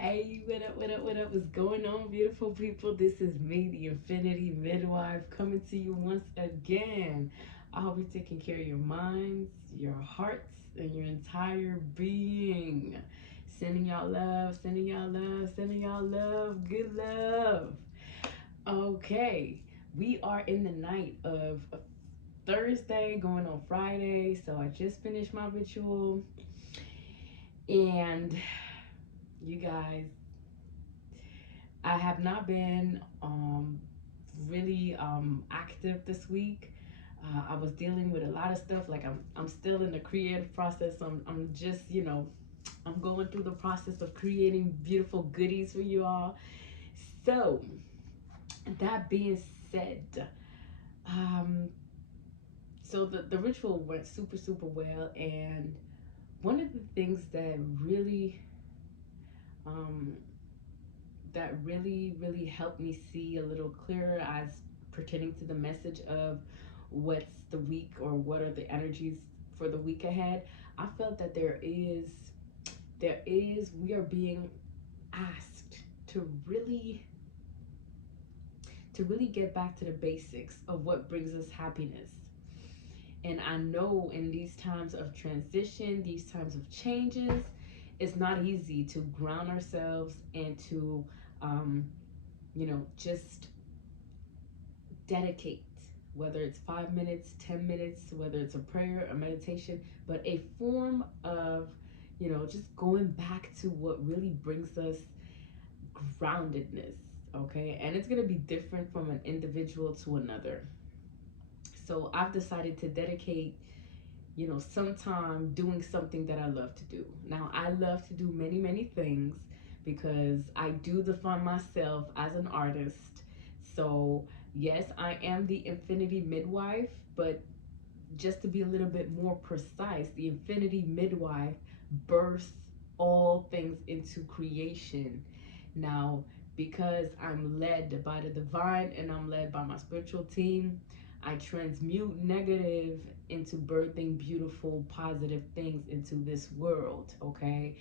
Hey, what up, what up, what up? What's going on, beautiful people? This is me, the Infinity Midwife, coming to you once again. I hope you're taking care of your minds, your hearts, and your entire being. Sending y'all love, sending y'all love, sending y'all love, good love. Okay, we are in the night of Thursday, going on Friday. So I just finished my ritual, and you guys, I have not been really active this week. I was dealing with a lot of stuff. Like I'm still in the creative process. I'm just I'm going through the process of creating beautiful goodies for you all. So that being said, um, so the ritual went super well, and one of the things um, that really helped me see a little clearer as pertaining to the message of what's the week or what are the energies for the week ahead. I felt that there is we are being asked to really get back to the basics of what brings us happiness. And I know in these times of transition, these times of changes, it's not easy to ground ourselves and to just dedicate, whether it's 5 minutes, 10 minutes, whether it's a prayer, a meditation, but a form of, just going back to what really brings us groundedness. Okay. And it's going to be different from an individual to another. So I've decided to dedicate, some time doing something that I love to do. Now, I love to do many things because I do define myself as an artist. So, yes, I am the Infinity Midwife, but just to be a little bit more precise, the Infinity Midwife births all things into creation. Now, because I'm led by the divine and I'm led by my spiritual team, I transmute negative into birthing beautiful, positive things into this world, okay?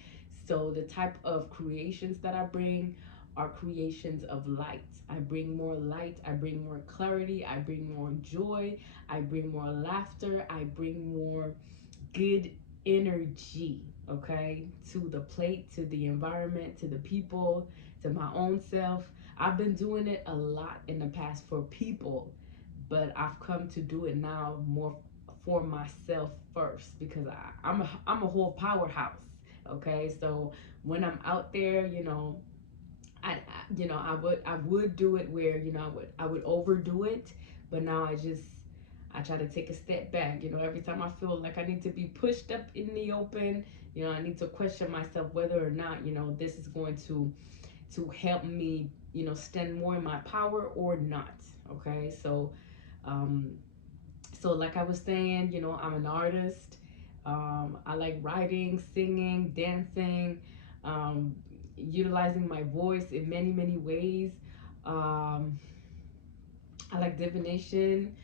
So, the type of creations that I bring are creations of light. I bring more light, I bring more clarity, I bring more joy, I bring more laughter, I bring more good energy, okay, to the plate, to the environment, to the people, to my own self. I've been doing it a lot in the past for people, but I've come to do it now more for myself first because I'm a whole powerhouse. Okay, so when I'm out there, I would do it where I would overdo it, but now I try to take a step back. Every time I feel like I need to be pushed up in the open, I need to question myself whether or not this is going to help me stand more in my power or not. Okay, um, so like I was saying, I'm an artist. I like writing, singing, dancing, um, utilizing my voice in many ways. Um, I like divination.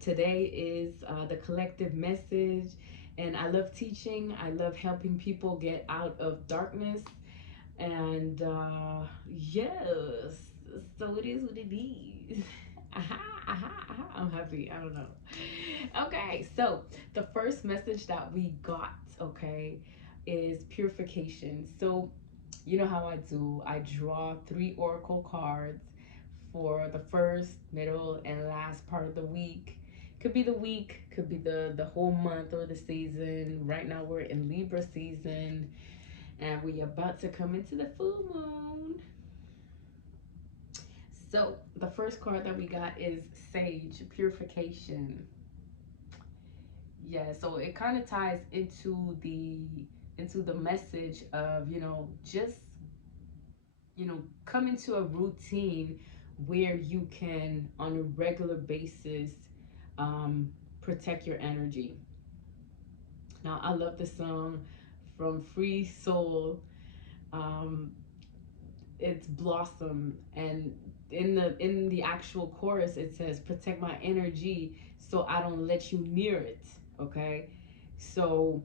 Today is the collective message, and I love teaching. I love helping people get out of darkness, and yes, so it is what it is. Aha, aha, aha. I'm happy. I don't know. Okay, so the first message that we got, okay, is purification. So you know how I do. I draw 3 oracle cards for the first, middle, and last part of the week. Could be the week, could be the whole month or the season. Right now we're in Libra season, and we about to come into the full moon. So the first card that we got is Sage, purification. Yeah, so it kind of ties into the message of just come into a routine where you can on a regular basis um, protect your energy. Now I love the song from Free Soul. Um, it's Blossom, and in the actual chorus it says protect my energy so I don't let you near it. Okay, so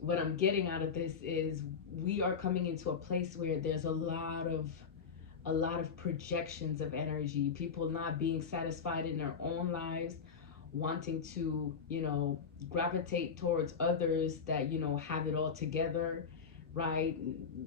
what I'm getting out of this is we are coming into a place where there's a lot of projections of energy, people not being satisfied in their own lives, wanting to, gravitate towards others that, have it all together, right?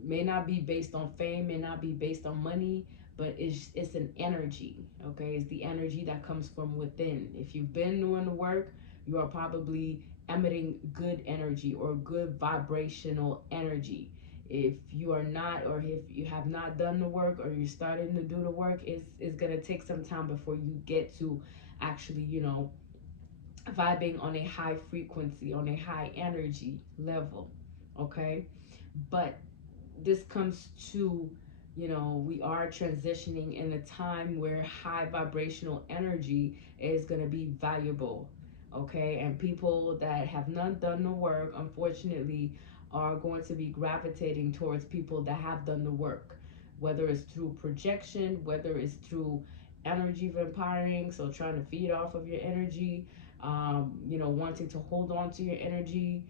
May not be based on fame, may not be based on money, but it's an energy, okay? It's the energy that comes from within. If you've been doing the work, you are probably emitting good energy or good vibrational energy. If you are not, or if you have not done the work, or you're starting to do the work, it's going to take some time before you get to actually, vibing on a high frequency, on a high energy level, okay? But this comes to, we are transitioning in a time where high vibrational energy is going to be valuable, okay? And people that have not done the work, unfortunately, are going to be gravitating towards people that have done the work, whether it's through projection, whether it's through energy vampiring, so trying to feed off of your energy, wanting to hold on to your energy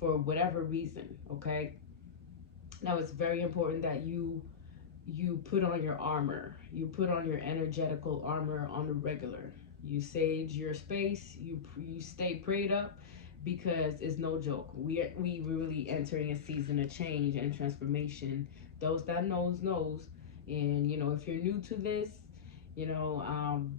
for whatever reason, okay? Now it's very important that you put on your armor. You put on your energetical armor on the regular. You sage your space. You stay prayed up, because it's no joke. We really entering a season of change and transformation. Those that knows. And if you're new to this, you know um,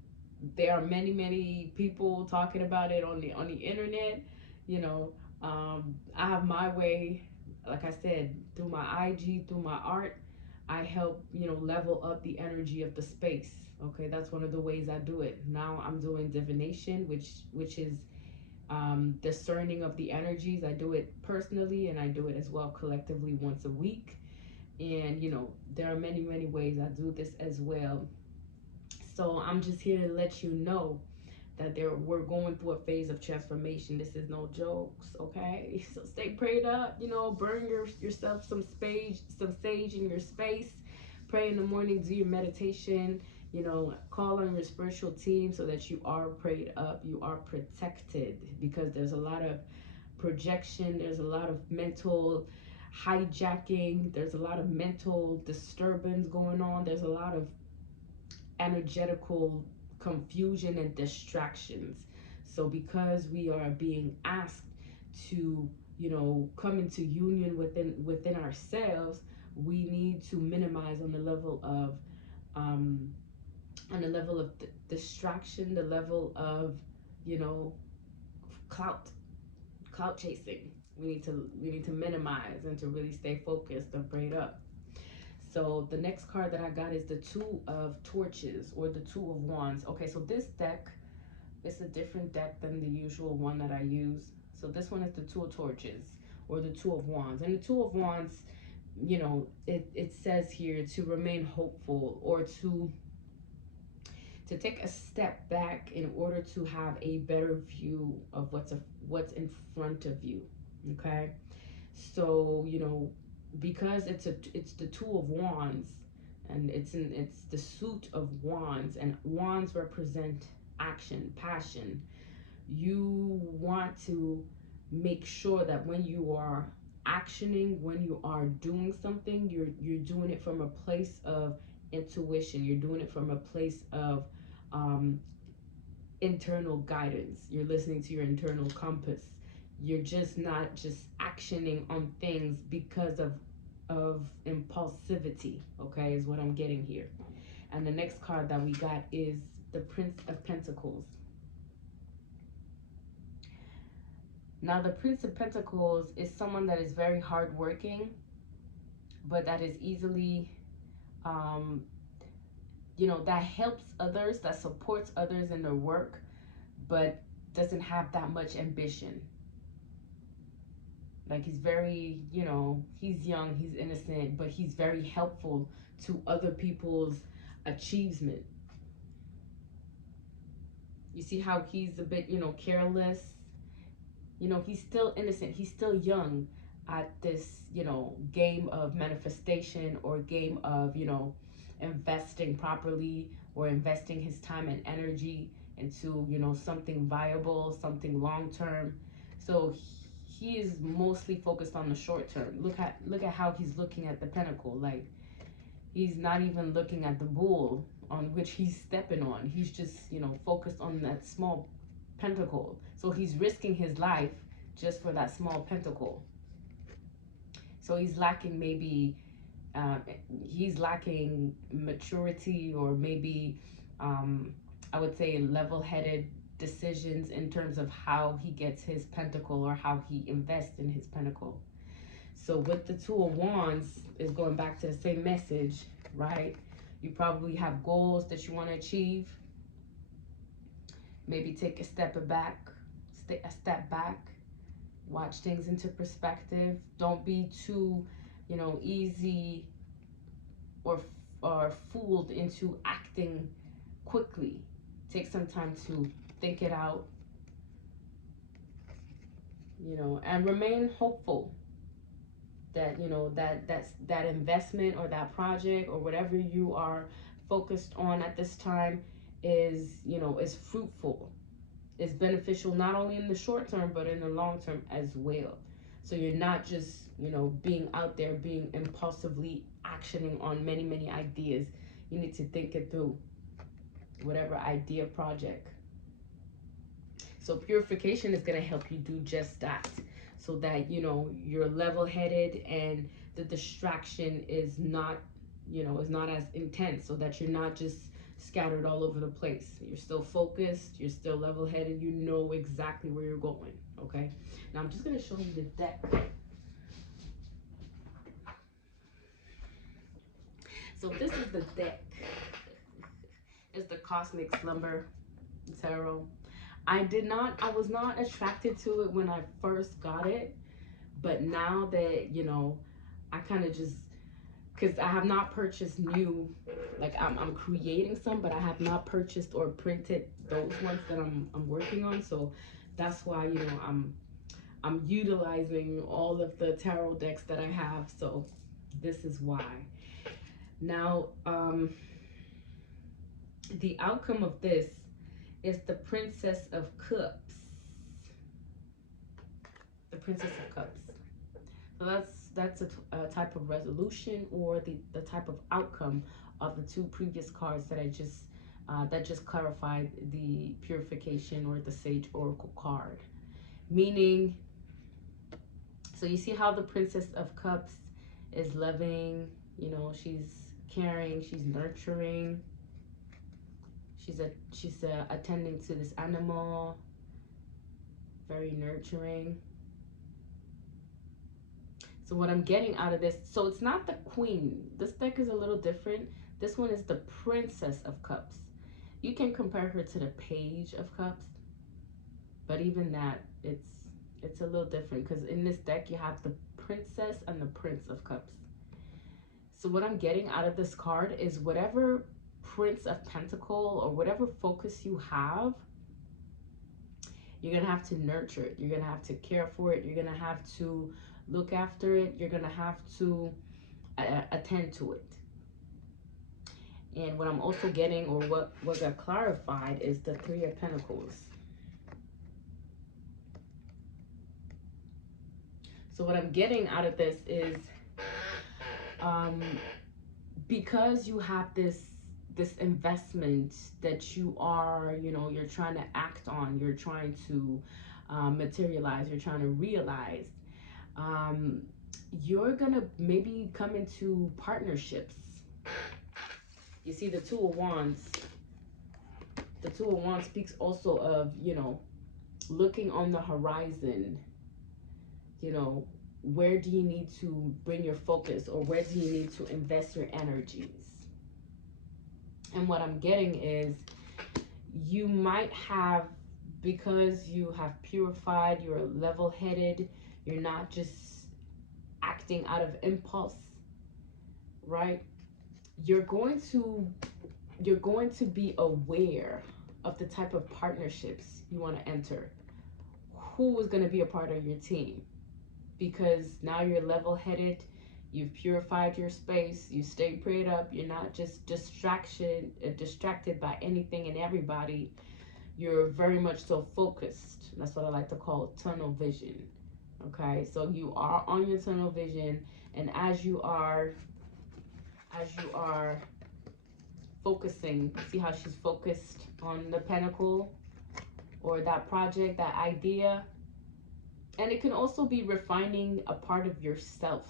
there are many people talking about it on the internet. You know, I have my way. Like I said, through my IG, through my art, I help, level up the energy of the space. Okay, that's one of the ways I do it. Now I'm doing divination, which is discerning of the energies. I do it personally, and I do it as well collectively once a week. And there are many ways I do this as well. So I'm just here to let you know that we're going through a phase of transformation. This is no jokes, okay? So stay prayed up, burn yourself some sage in your space. Pray in the morning, do your meditation, call on your spiritual team so that you are prayed up, you are protected, because there's a lot of projection, there's a lot of mental hijacking, there's a lot of mental disturbance going on, there's a lot of energetical confusion and distractions. So because we are being asked to, come into union within ourselves, we need to minimize um, on the level of distraction, the level of, you know, clout clout chasing. We need to minimize and to really stay focused and prayed up. So the next card that I got is the Two of Torches, or the Two of Wands. Okay, so this deck is a different deck than the usual one that I use. So this one is the Two of Torches, or the Two of Wands. And the Two of Wands, it says here to remain hopeful, or to take a step back in order to have a better view of what's in front of you. Okay, so because it's the Two of Wands, and it's the suit of wands, and wands represent action, passion. You want to make sure that when you are actioning, when you are doing something, you're doing it from a place of intuition. You're doing it from a place of um, internal guidance. You're listening to your internal compass. You're just not just actioning on things because of impulsivity. Okay, is what I'm getting here. And the next card that we got is the Prince of Pentacles. Now, the Prince of Pentacles is someone that is very hardworking, but that is easily, um, that helps others, that supports others in their work, but doesn't have that much ambition. Like, he's very, he's young, he's innocent, but he's very helpful to other people's achievement. You see how he's a bit, careless. He's still innocent, he's still young at this, game of manifestation, or game of, investing properly, or investing his time and energy into, something viable, something long term. So he is mostly focused on the short term. Look at how he's looking at the pentacle. Like, he's not even looking at the bull on which he's stepping on. He's just, focused on that small pentacle. So he's risking his life just for that small pentacle. So he's lacking maybe, he's lacking maturity, or maybe, I would say, level-headed decisions in terms of how he gets his pentacle or how he invests in his pentacle. So with the Two of Wands, is going back to the same message, right? You probably have goals that you want to achieve. Maybe take a step back, watch things into perspective. Don't be too, easy or fooled into acting quickly. Take some time to think it out, and remain hopeful that that investment or that project or whatever you are focused on at this time is fruitful, is beneficial, not only in the short term but in the long term as well. So you're not just being out there, being impulsively actioning on many ideas. You need to think it through, whatever idea, project. So purification is going to help you do just that, so that you're level-headed and the distraction is not as intense, so that you're not just scattered all over the place. You're still focused, you're still level-headed, you know exactly where you're going. Okay, now I'm just going to show you the deck. So this is the deck. It's the Cosmic Slumber Tarot. I was not attracted to it when I first got it, but now that, I kind of just, because I have not purchased new, like I'm creating some, but I have not purchased or printed those ones that I'm working on. So that's why, I'm utilizing all of the tarot decks that I have. So this is why. Now, the outcome of this is the Princess of Cups. The Princess of Cups. So that's a type of resolution, or the type of outcome of the two previous cards that I just that just clarified the purification, or the Sage Oracle card. Meaning, so you see how the Princess of Cups is loving, she's caring, she's nurturing. She's attending to this animal, very nurturing. So what I'm getting out of this, so it's not the Queen. This deck is a little different. This one is the Princess of Cups. You can compare her to the Page of Cups, but even that, it's a little different, because in this deck you have the Princess and the Prince of Cups. So what I'm getting out of this card is whatever Prince of Pentacle or whatever focus you have, you're gonna have to nurture it, you're gonna have to care for it, you're gonna have to look after it, you're gonna have to attend to it. And what I'm also getting, or what got clarified, is the Three of Pentacles. So what I'm getting out of this is, because you have this investment that you are, you're trying to act on, you're trying to materialize, you're trying to realize, you're gonna maybe come into partnerships. You see the Two of Wands. The Two of Wands speaks also of, looking on the horizon. Where do you need to bring your focus, or where do you need to invest your energies? And what I'm getting is, you might have, because you have purified, you're level-headed, you're not just acting out of impulse, right? You're going to be aware of the type of partnerships you want to enter. Who is going to be a part of your team? Because now you're level-headed, you've purified your space, you stay prayed up, you're not just distracted by anything and everybody. You're very much so focused. That's what I like to call tunnel vision, Okay, so you are on your tunnel vision, and as you are focusing, see how she's focused on the pentacle or that project, that idea. And it can also be refining a part of yourself,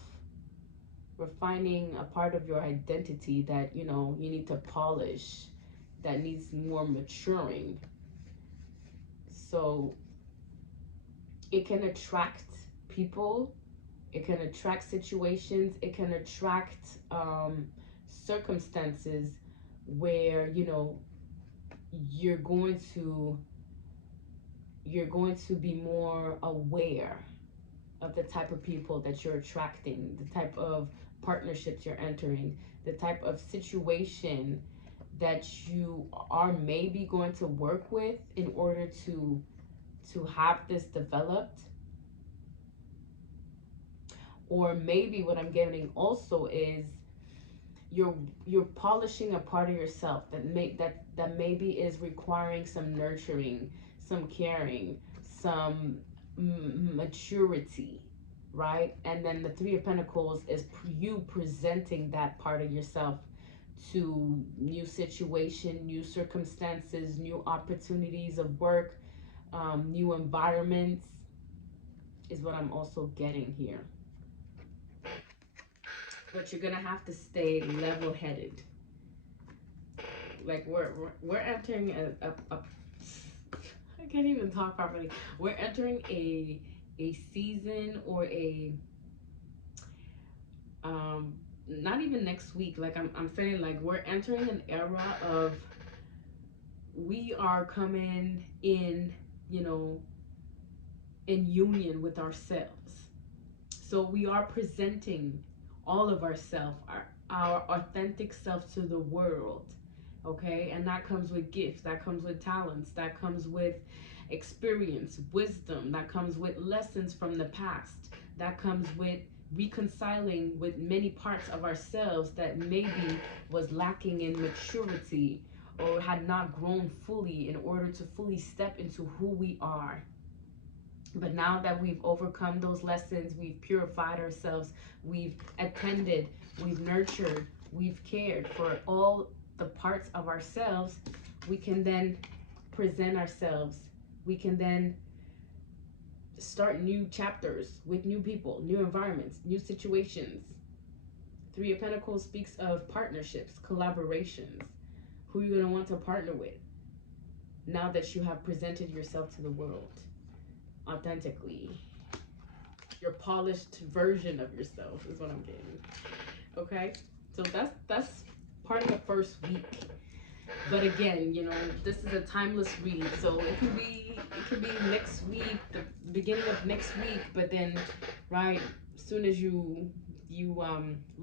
refining a part of your identity that you know you need to polish, that needs more maturing. So it can attract people, it can attract situations, it can attract circumstances where you know you're going to you're going to be more aware of the type of people that you're attracting, the type of partnerships you're entering, the type of situation that you are maybe going to work with in order to have this developed. Or maybe what I'm getting also is you're you're polishing a part of yourself that maybe is requiring some nurturing, some caring, some maturity, right? And then the Three of Pentacles is you presenting that part of yourself to new situation, new circumstances, new opportunities of work, new environments, is what I'm also getting here. But you're gonna have to stay level-headed. Like we're entering a I can't even talk properly. We're entering a season or a not even next week. Like I'm saying, like we're entering an era of, we are coming in, you know, in union with ourselves. So we are presenting all of ourselves, our authentic self to the world. Okay, and that comes with gifts, that comes with talents, that comes with experience, wisdom, that comes with lessons from the past, that comes with reconciling with many parts of ourselves that maybe was lacking in maturity or had not grown fully in order to fully step into who we are. But now that we've overcome those lessons, we've purified ourselves, we've attended, we've nurtured, we've cared for all the parts of ourselves, we can then present ourselves. We can then start new chapters with new people, new environments, new situations. Three of Pentacles speaks of partnerships, collaborations. Who you're going to want to partner with now that you have presented yourself to the world authentically. Your polished version of yourself is what I'm getting. Okay, so that's part of the first week. But again, you know, this is a timeless read, so it could be next week, the beginning of next week. But then, right, as soon as you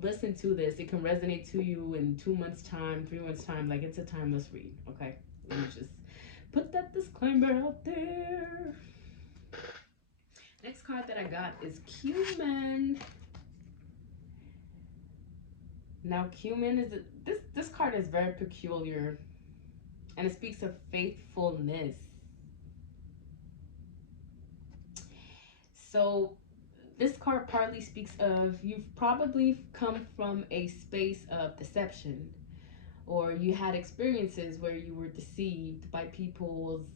listen to this, it can resonate to you in 2 months time, 3 months time. Like, it's a timeless read. Okay, let me just put that disclaimer out there. Next card that I got is Cumin. Now, Cumin is this card is very peculiar, and it speaks of faithfulness. So this card partly speaks of, you've probably come from a space of deception, or you had experiences where you were deceived by people's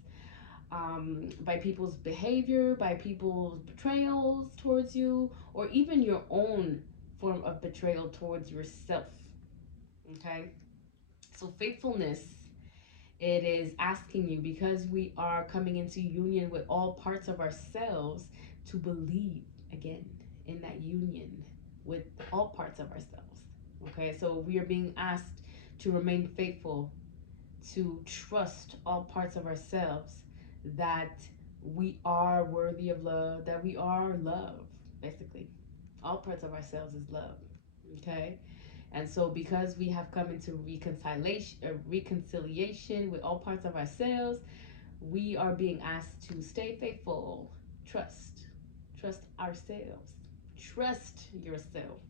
behavior, by people's betrayals towards you, or even your own form of betrayal towards yourself. Okay, so faithfulness, it is asking you, because we are coming into union with all parts of ourselves, to believe again in that union with all parts of ourselves. Okay, so we are being asked to remain faithful, to trust all parts of ourselves, that we are worthy of love, that we are love, basically. All parts of ourselves is love. Okay, and so because we have come into reconciliation with all parts of ourselves, we are being asked to stay faithful, trust ourselves, trust yourself.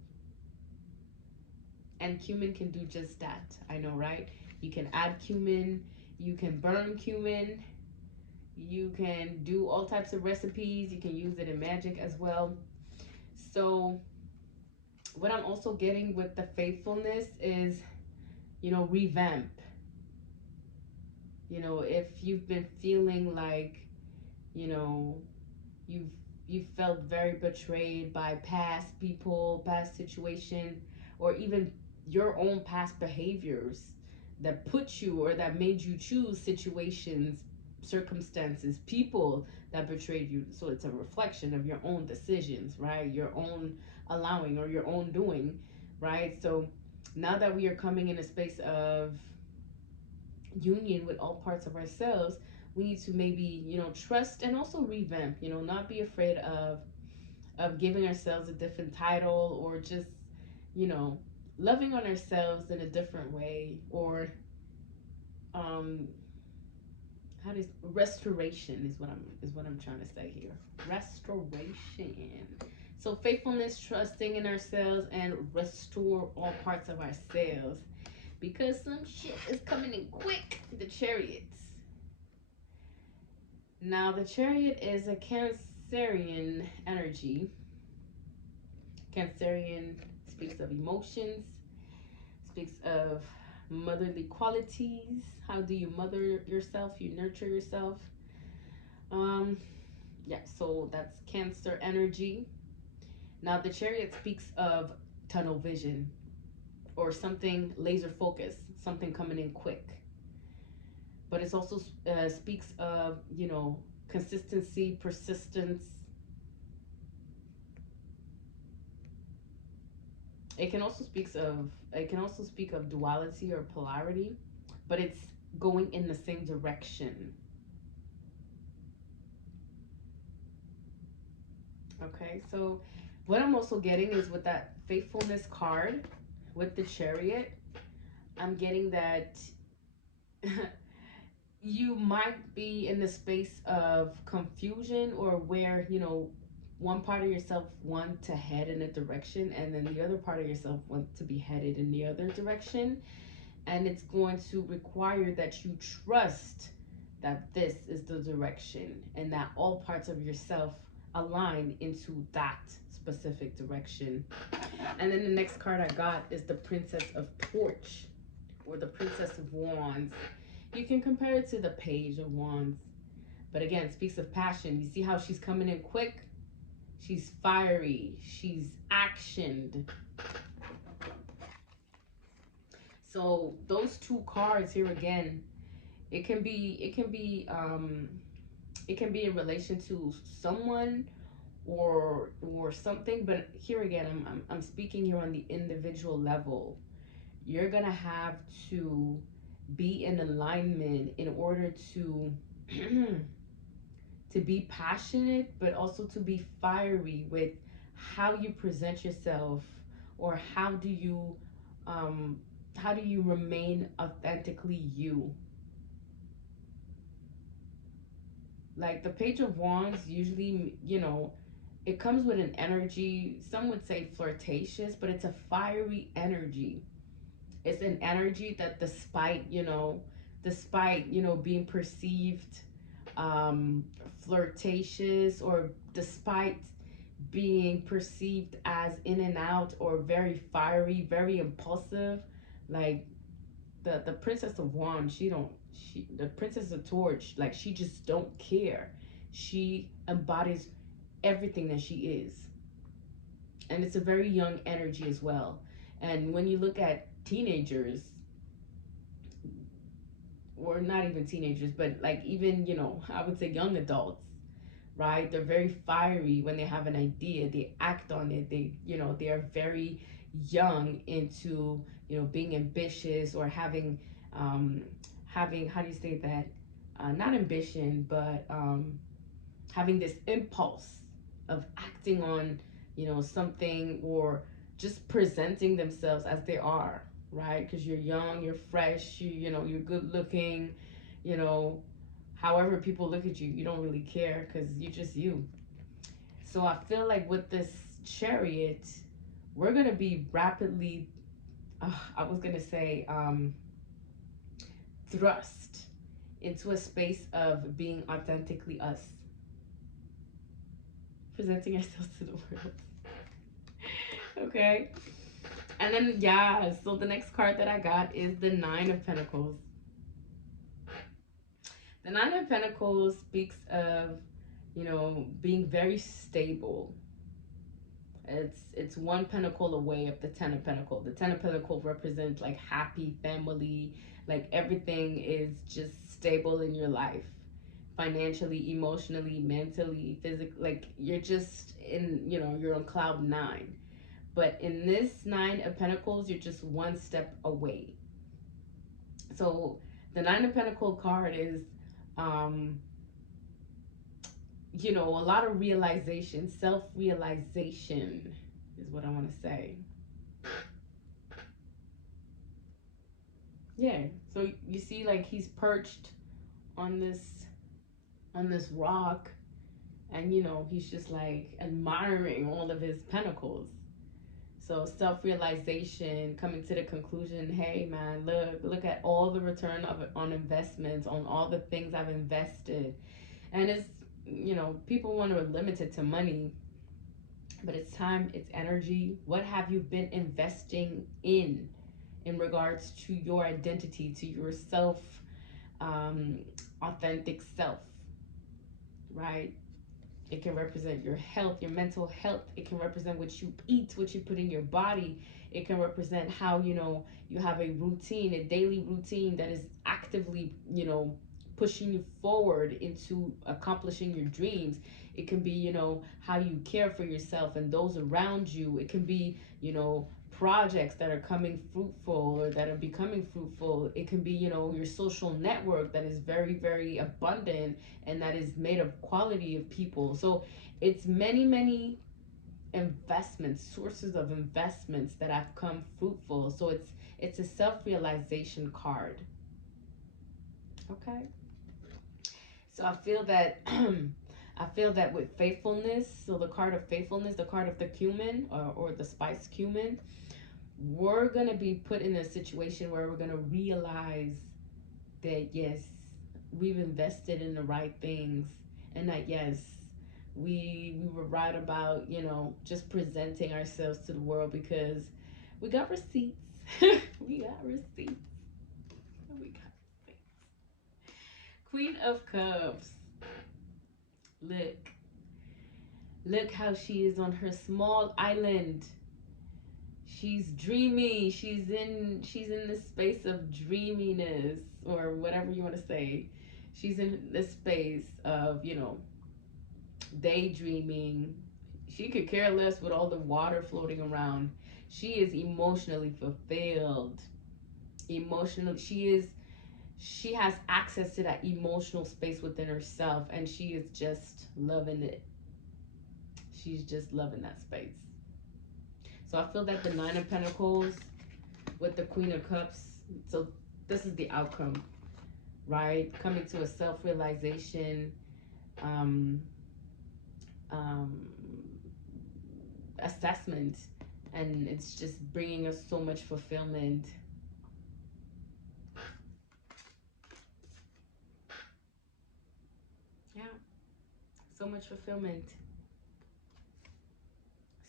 And cumin can do just that. I know, right? You can add cumin, you can burn cumin, You can do all types of recipes. You can use it in magic as well. So what I'm also getting with the faithfulness is, revamp. If you've been feeling like, you know, you've you felt very betrayed by past people, past situation, or even your own past behaviors that put you or that made you choose situations, circumstances, people that betrayed you. So it's a reflection of your own decisions, right? Your own allowing or your own doing, right? So now that we are coming in a space of union with all parts of ourselves, we need to maybe, trust and also revamp, not be afraid of giving ourselves a different title, or just, you know, loving on ourselves in a different way, or um how does restoration is what I'm trying to say here. Restoration. So faithfulness, trusting in ourselves, and restore all parts of ourselves, because some shit is coming in quick. The chariots. Now, the chariot is a Cancerian energy. Cancerian speaks of emotions, speaks of motherly qualities. How do you mother yourself? You nurture yourself. Um, yeah, so that's Cancer energy. Now, the chariot speaks of tunnel vision, or something laser focus, something coming in quick. But it also speaks of, consistency, persistence. It can also speak of duality or polarity, but it's going in the same direction. Okay, so what I'm also getting is with that faithfulness card with the chariot, I'm getting that you might be in the space of confusion, or where, one part of yourself want to head in a direction, and then the other part of yourself wants to be headed in the other direction. And it's going to require that you trust that this is the direction, and that all parts of yourself align into that specific direction. And then the next card I got is the Princess of Torch, or the Princess of Wands. You can compare it to the Page of Wands, but again, it speaks of passion. You see how she's coming in quick? She's fiery, she's actioned. So those two cards here again, it can be in relation to someone, or something. But here again, I'm speaking here on the individual level. You're gonna have to be in alignment in order to to be passionate, but also to be fiery with how you present yourself, or um how do you remain authentically you. Like the Page of Wands usually, it comes with an energy, some would say flirtatious, but it's a fiery energy. It's an energy that, despite being perceived um flirtatious, or despite being perceived as in and out, or very fiery, very impulsive, like the Princess of Wands, the Princess of Torch, like she just don't care. She embodies everything that she is, and it's a very young energy as well. And when you look at teenagers, or not even teenagers, but like even, I would say young adults, right? They're very fiery when they have an idea. They act on it. They are very young into, being ambitious, or having, how do you say that? Not ambition, but having this impulse of acting on, something, or just presenting themselves as they are, right? Because you're young, you're fresh, you're good looking, you know, however people look at you, you don't really care, because you're just you. So I feel like with this chariot, we're gonna be rapidly, I was gonna say, thrust into a space of being authentically us, presenting ourselves to the world. Okay. And then, yeah, so the next card that I got is the Nine of Pentacles. The Nine of Pentacles speaks of, you know, being very stable. It's one pentacle away of the Ten of Pentacles. The Ten of Pentacles represents like happy family, like everything is just stable in your life, financially, emotionally, mentally, physically. Like you're just in, you know, you're on cloud nine. But in this Nine of Pentacles, you're just one step away. So the Nine of Pentacles card is, um, you know, a lot of realization, self-realization is what I want to say. Yeah. So you see, like he's perched on this rock, and you know he's just like admiring all of his pentacles. So self-realization, coming to the conclusion, hey man, look at all the return of on investments, on all the things I've invested. And it's, you know, people want to limit it to money, but it's time, it's energy. What have you been investing in regards to your identity, to your self, um, authentic self, right? It can represent your health, your mental health. It can represent what you eat, what you put in your body. It can represent how, you know, you have a routine, a daily routine that is actively, you know, pushing you forward into accomplishing your dreams. It can be, you know, how you care for yourself and those around you. It can be, you know, projects that are coming fruitful or that are becoming fruitful. It can be, you know, your social network that is very, very abundant and that is made of quality of people. So it's many, many investments, sources of investments that have come fruitful. So it's a self-realization card. Okay. So I feel that I feel that with faithfulness, so the card of faithfulness, the card of the cumin, or the spice cumin, we're gonna be put in a situation where we're gonna realize that yes, we've invested in the right things, and that yes, we were right about, you know, just presenting ourselves to the world, because we got receipts. We got receipts. We got receipts. Queen of Cups. Look. Look how she is on her small island. She's dreamy. She's in this space of dreaminess, or whatever you want to say. She's in this space of, you know, daydreaming. She could care less with all the water floating around. She is emotionally fulfilled. Emotionally, she has access to that emotional space within herself, and she is just loving it. She's just loving that space. So I feel that the Nine of Pentacles with the Queen of Cups, so this is the outcome, right? Coming to a self-realization, um, um, assessment, and it's just bringing us so much fulfillment. Yeah, so much fulfillment.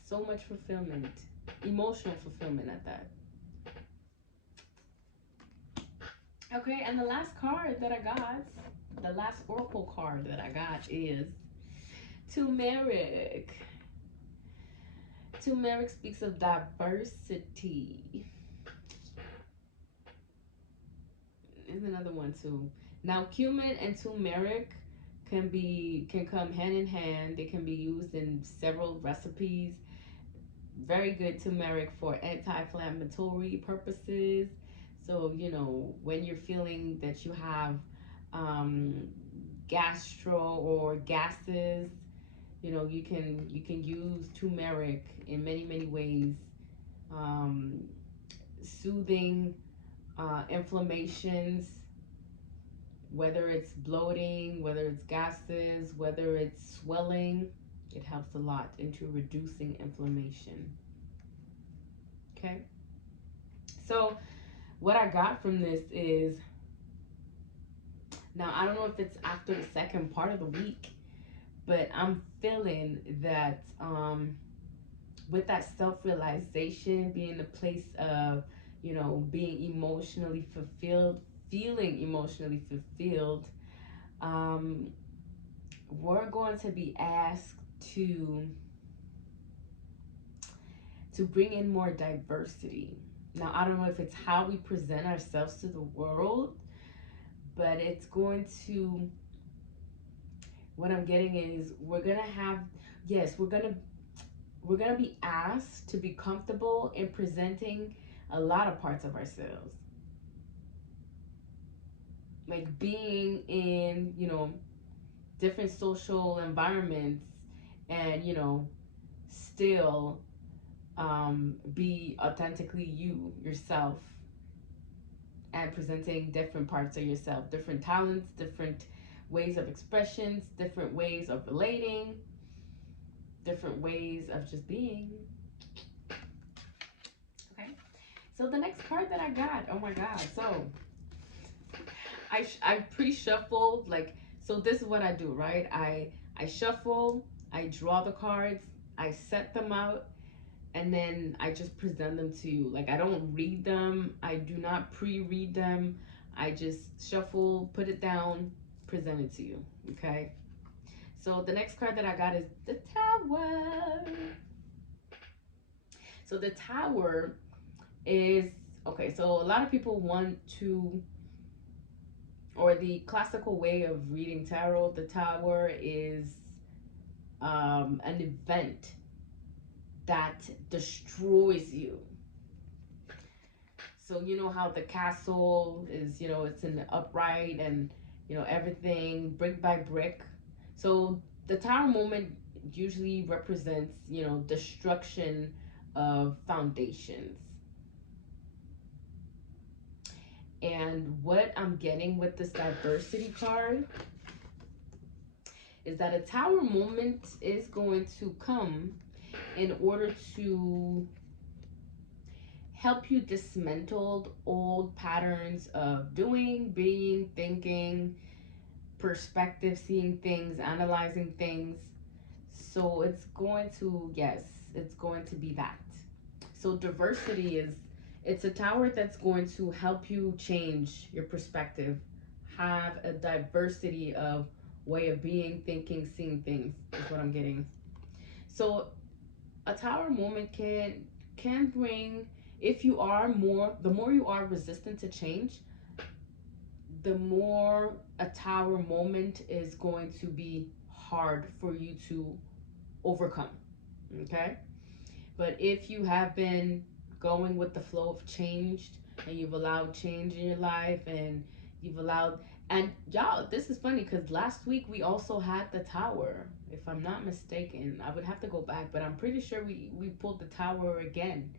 So much fulfillment. Emotional fulfillment at that. Okay, and the last card that I got, the last oracle card that I got is turmeric. Turmeric speaks of diversity. There's another one too. Now, cumin and turmeric can come hand in hand. They can be used in several recipes. Very good turmeric for anti-inflammatory purposes. So, you know, when you're feeling that you have um, gastro or gases, you know, you can use turmeric in many, many ways. Um, Soothing inflammations, whether it's bloating, whether it's gases, whether it's swelling. It helps a lot into reducing inflammation. Okay. So what I got from this is Now, I don't know if it's after the second part of the week, but I'm feeling that with that self realization, being in a place of, being emotionally fulfilled, feeling emotionally fulfilled, um, we're going to be asked to bring in more diversity. Now, I don't know if it's how we present ourselves to the world, but it's going to, what I'm getting is we're going to have, yes, we're going to be asked to be comfortable in presenting a lot of parts of ourselves. Like being in, different social environments and, still be authentically yourself, and presenting different parts of yourself, different talents, different ways of expressions, different ways of relating, different ways of just being. Okay. So the next card that I got, oh my God. So I pre-shuffled, like, so this is what I do, right? I shuffle, I draw the cards, I set them out, and then I just present them to you. Like, I don't read them, I do not pre-read them. I just shuffle, put it down, present it to you. Okay. So the next card that I got is the Tower. So the Tower is, okay, so a lot of people want to, or the classical way of reading tarot, the Tower is an event that destroys you. So you know how the castle is, it's in the upright, and everything brick by brick. So the Tower moment usually represents, destruction of foundations. And what I'm getting with this diversity card is that a Tower moment is going to come in order to help you dismantle old patterns of doing, being, thinking, perspective, seeing things, analyzing things. So it's going to, yes, it's going to be that. So diversity is, it's a Tower that's going to help you change your perspective, have a diversity of way of being, thinking, seeing things is what I'm getting. So a Tower moment can bring, if you are more, the more you are resistant to change, the more a Tower moment is going to be hard for you to overcome. Okay. But if you have been going with the flow of change, and you've allowed change in your life, and you've allowed, and y'all, this is funny because last week we also had the Tower. If I'm not mistaken, I would have to go back, but I'm pretty sure we pulled the Tower again.